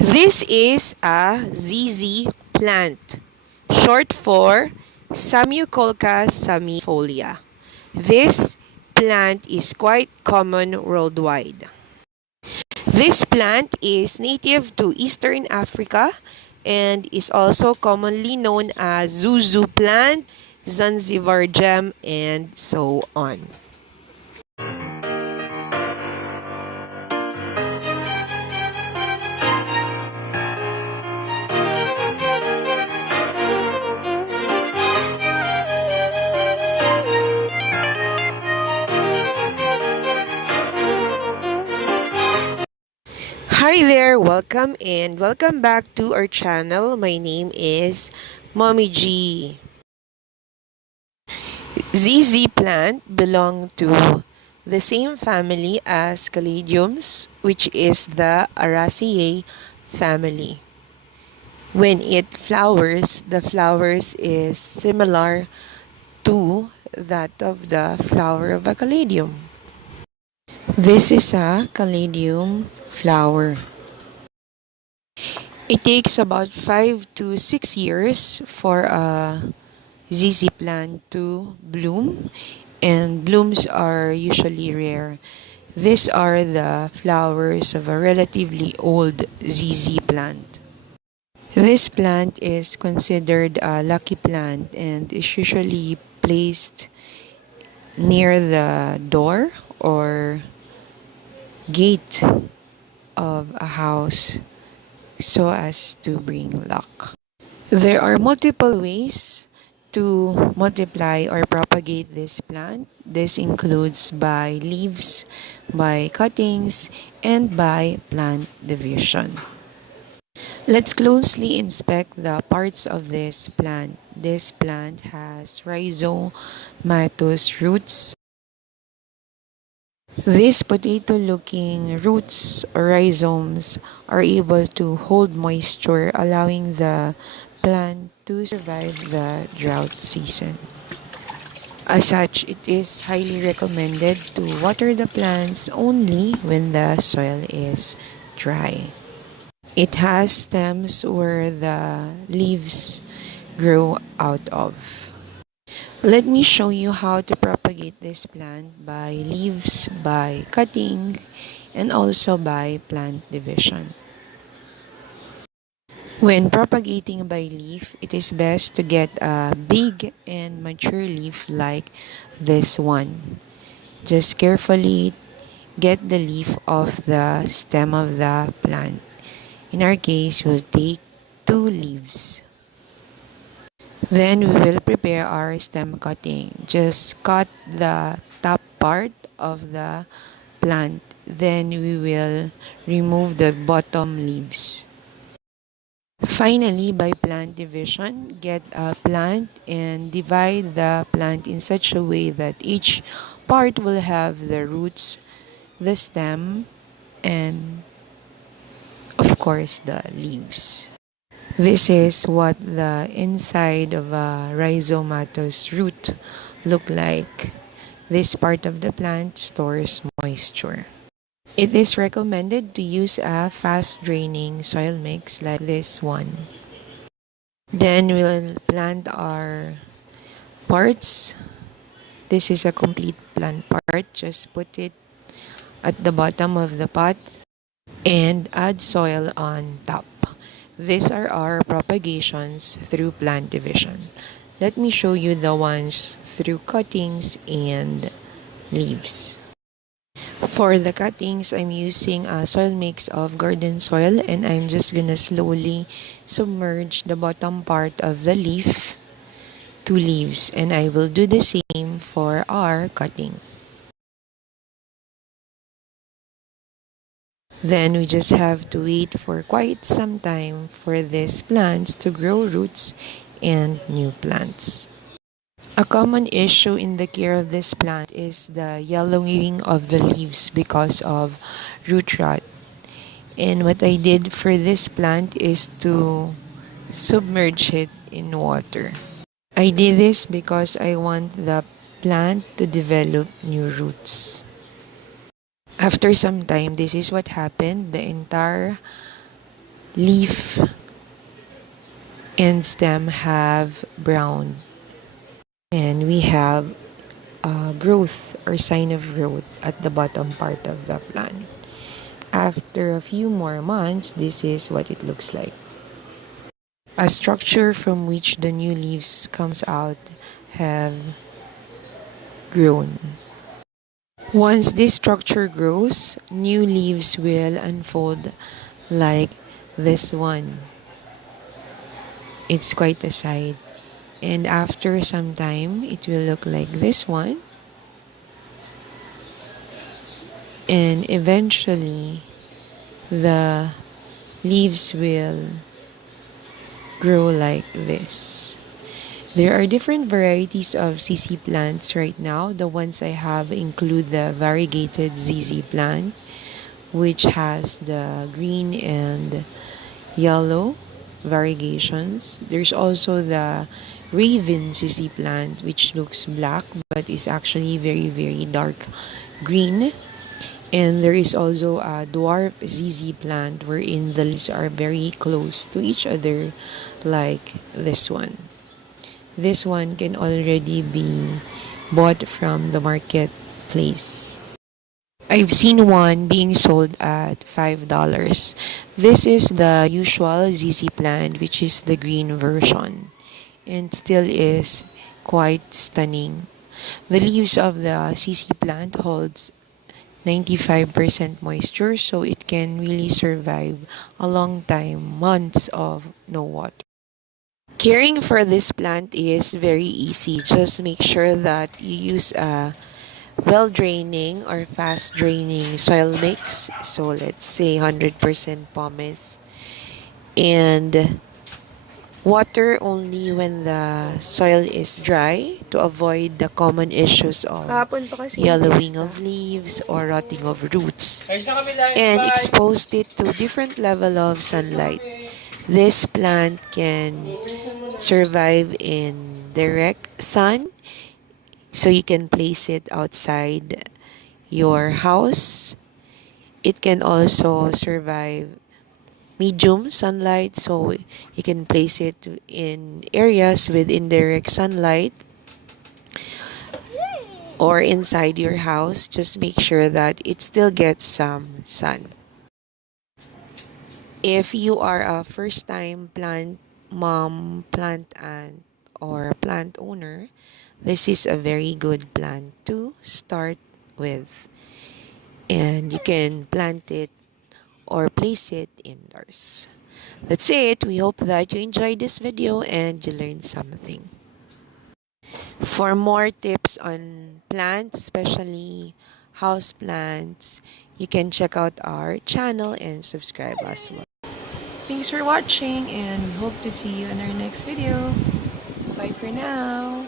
This is a ZZ plant, short for Zamioculcas zamiifolia. This plant is quite common worldwide. This plant is native to Eastern Africa and is also commonly known as Zuzu plant, Zanzibar gem, and so on. Hi there, welcome and welcome back to our channel. My name is Mommy G. ZZ plant belong to the same family as caladiums, which is the Araceae family. When it flowers, the flowers is similar to that of the flower of a caladium. This is a caladium flower. It takes about 5 to 6 years for a ZZ plant to bloom, and blooms are usually rare. These are the flowers of a relatively old ZZ plant. This plant is considered a lucky plant and is usually placed near the door or gate of a house so as to bring luck. There are multiple ways to multiply or propagate this plant. This includes by leaves, by cuttings, and by plant division. Let's closely inspect the parts of this plant. This plant has rhizomatous roots. These potato-looking roots or rhizomes are able to hold moisture, allowing the plant to survive the drought season. As such, it is highly recommended to water the plants only when the soil is dry. It has stems where the leaves grow out of. Let me show you how to propagate this plant by leaves, by cutting, and also by plant division. When propagating by leaf, it is best to get a big and mature leaf like this one. Just carefully get the leaf off the stem of the plant. In our case, we'll take 2 leaves. Then we will prepare our stem cutting. Just cut the top part of the plant. Then we will remove the bottom leaves. Finally, by plant division, get a plant and divide the plant in such a way that each part will have the roots, the stem, and of course the leaves. This is what the inside of a rhizomatous root look like. This part of the plant stores moisture. It is recommended to use a fast-draining soil mix like this one. Then we'll plant our parts. This is a complete plant part. Just put it at the bottom of the pot and add soil on top. These are our propagations through plant division. Let me show you the ones through cuttings and leaves. For the cuttings, I'm using a soil mix of garden soil, and I'm just gonna slowly submerge the bottom part of the leaf to leaves, and I will do the same for our cutting. Then we just have to wait for quite some time for these plants to grow roots and new plants. A common issue in the care of this plant is the yellowing of the leaves because of root rot. And what I did for this plant is to submerge it in water. I did this because I want the plant to develop new roots. After some time, this is what happened. The entire leaf and stem have brown, and we have growth or sign of growth at the bottom part of the plant. After a few more months, this is what it looks like. A structure from which the new leaves comes out have grown. Once this structure grows, new leaves will unfold like this one. It's quite a sight. And after some time, it will look like this one. And eventually, the leaves will grow like this. There are different varieties of ZZ plants right now. The ones I have include the variegated ZZ plant, which has the green and yellow variegations. There's also the raven ZZ plant, which looks black but is actually very, very dark green. And there is also a dwarf ZZ plant wherein the leaves are very close to each other, like this one. This one can already be bought from the marketplace. I've seen one being sold at $5. This is the usual ZZ plant, which is the green version, and still is quite stunning. The leaves of the CC plant holds 95% moisture, so it can really survive a long time, months of no water. Caring for this plant is very easy. Just make sure that you use a well draining or fast draining soil mix. So let's say 100% pumice, and water only when the soil is dry to avoid the common issues of yellowing of leaves or rotting of roots, and exposed it to different level of sunlight. This plant can survive in direct sun, so you can place it outside your house. It can also survive medium sunlight, so you can place it in areas with indirect sunlight or inside your house. Just make sure that it still gets some sun. If you are a first time plant mom, plant aunt, or plant owner, this is a very good plant to start with, and you can plant it or place it indoors. That's it. We hope that you enjoyed this video and you learned something. For more tips on plants, especially house plants, you can check out our channel and subscribe as well. Thanks for watching, and we hope to see you in our next video. Bye for now.